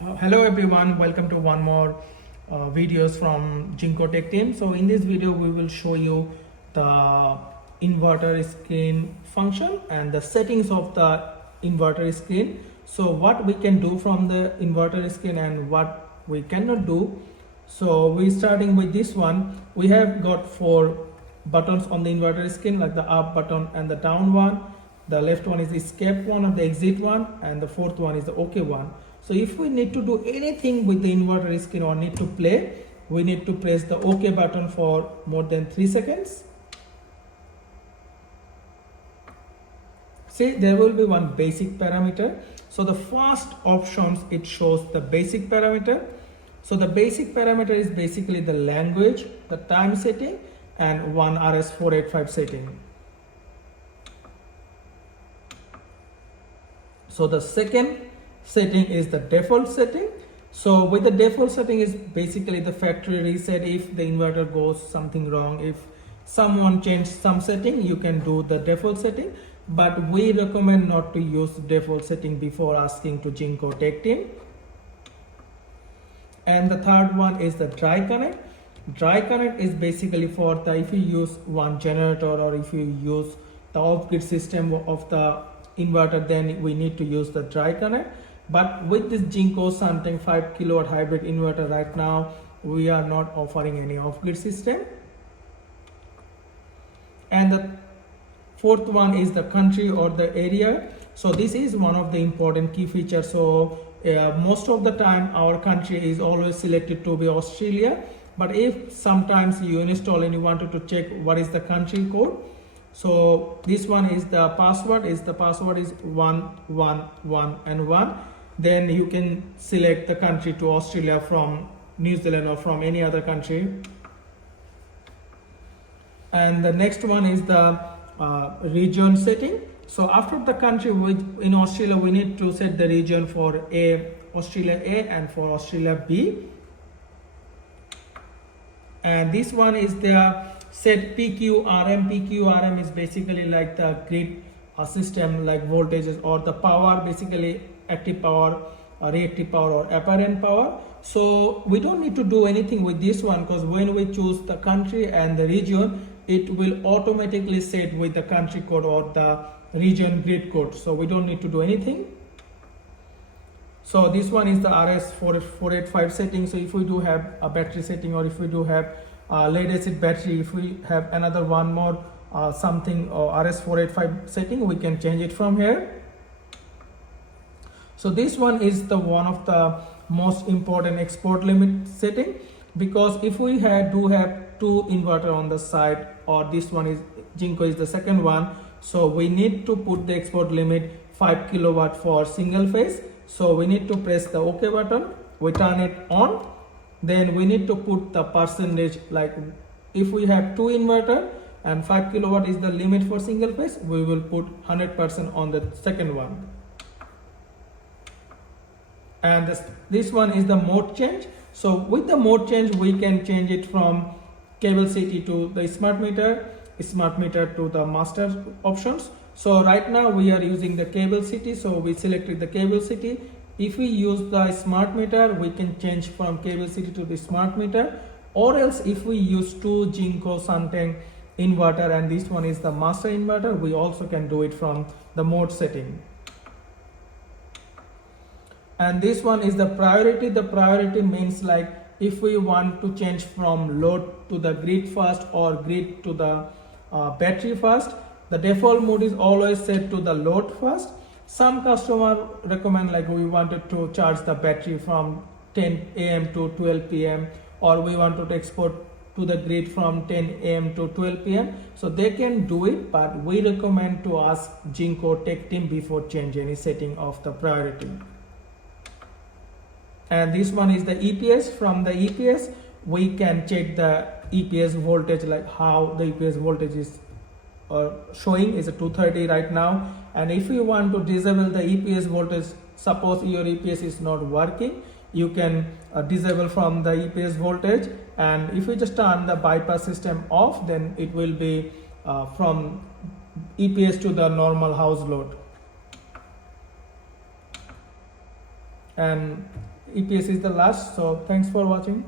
Hello everyone, welcome to one more videos from Jinko Tech team. So in this video we will show you the inverter screen function and the settings of the inverter screen. So what we can do from the inverter screen and what we cannot do. So we starting with this one. We have got 4 buttons on the inverter screen, like the up button and the down one. The left one is the escape one or the exit one, and the fourth one is the OK one. So if we need to do anything with the inverter screen or need to play, we need to press the OK button for more than 3 seconds. See, there will be one basic parameter. So the first options, it shows the basic parameter. So the basic parameter is basically the language, the time setting, and one RS485 setting. So the second setting is the default setting. So with the default setting is basically the factory reset. If the inverter goes something wrong, if someone changed some setting, you can do the default setting, but we recommend not to use default setting before asking to Jinko Tech team. And the third one is the dry connect. Dry connect is basically for the, if you use one generator or if you use the off-grid system of the inverter, then we need to use the dry connect. But with this Jinko something 5 kilowatt hybrid inverter, right now we are not offering any off-grid system. And the fourth one is the country or the area. So this is one of the important key features. So most of the time our country is always selected to be Australia, but if sometimes you install and you wanted to check what is the country code, so this one is the password is 111 and 1. Then you can select the country to Australia from New Zealand or from any other country. And the next one is the region setting. So after the country, in Australia we need to set the region for Australia A and for Australia B. And this one is the set PQRM. PQRM is basically like the grid system, like voltages or the power, basically active power, reactive power or apparent power. So we don't need to do anything with this one, because when we choose the country and the region, it will automatically set with the country code or the region grid code. So we don't need to do anything. So this one is the RS485 setting. So if we do have a battery setting, or if we do have lead acid battery, if we have another one more something or RS485 setting, we can change it from here. So this one is the one of the most important export limit setting, because if we do have 2 inverter on the side, or this one is Jinko is the second one, so we need to put the export limit 5 kilowatt for single phase. So we need to press the OK button, we turn it on, then we need to put the percentage, like if we have 2 inverter and 5 kilowatt is the limit for single phase, we will put 100% on the second one. And this one is the mode change. So with the mode change, we can change it from cable city to the smart meter to the master options. So right now we are using the cable city, so we selected the cable city. If we use the smart meter, we can change from cable city to the smart meter, or else if we use 2 Jinko something inverter and this one is the master inverter, we also can do it from the mode setting. And this one is the priority. The priority means like if we want to change from load to the grid first or grid to the battery first, the default mode is always set to the load first. Some customer recommend like we wanted to charge the battery from 10 AM to 12 PM, or we wanted to export to the grid from 10 AM to 12 PM. So they can do it, but we recommend to ask Jinko Tech team before change any setting of the priority. And this one is the EPS. From the EPS, we can check the EPS voltage, like how the EPS voltage is showing is a 230 right now. And if you want to disable the EPS voltage, suppose your EPS is not working, you can disable from the EPS voltage. And if you just turn the bypass system off, then it will be from EPS to the normal house load. And EPS is the last. So thanks for watching.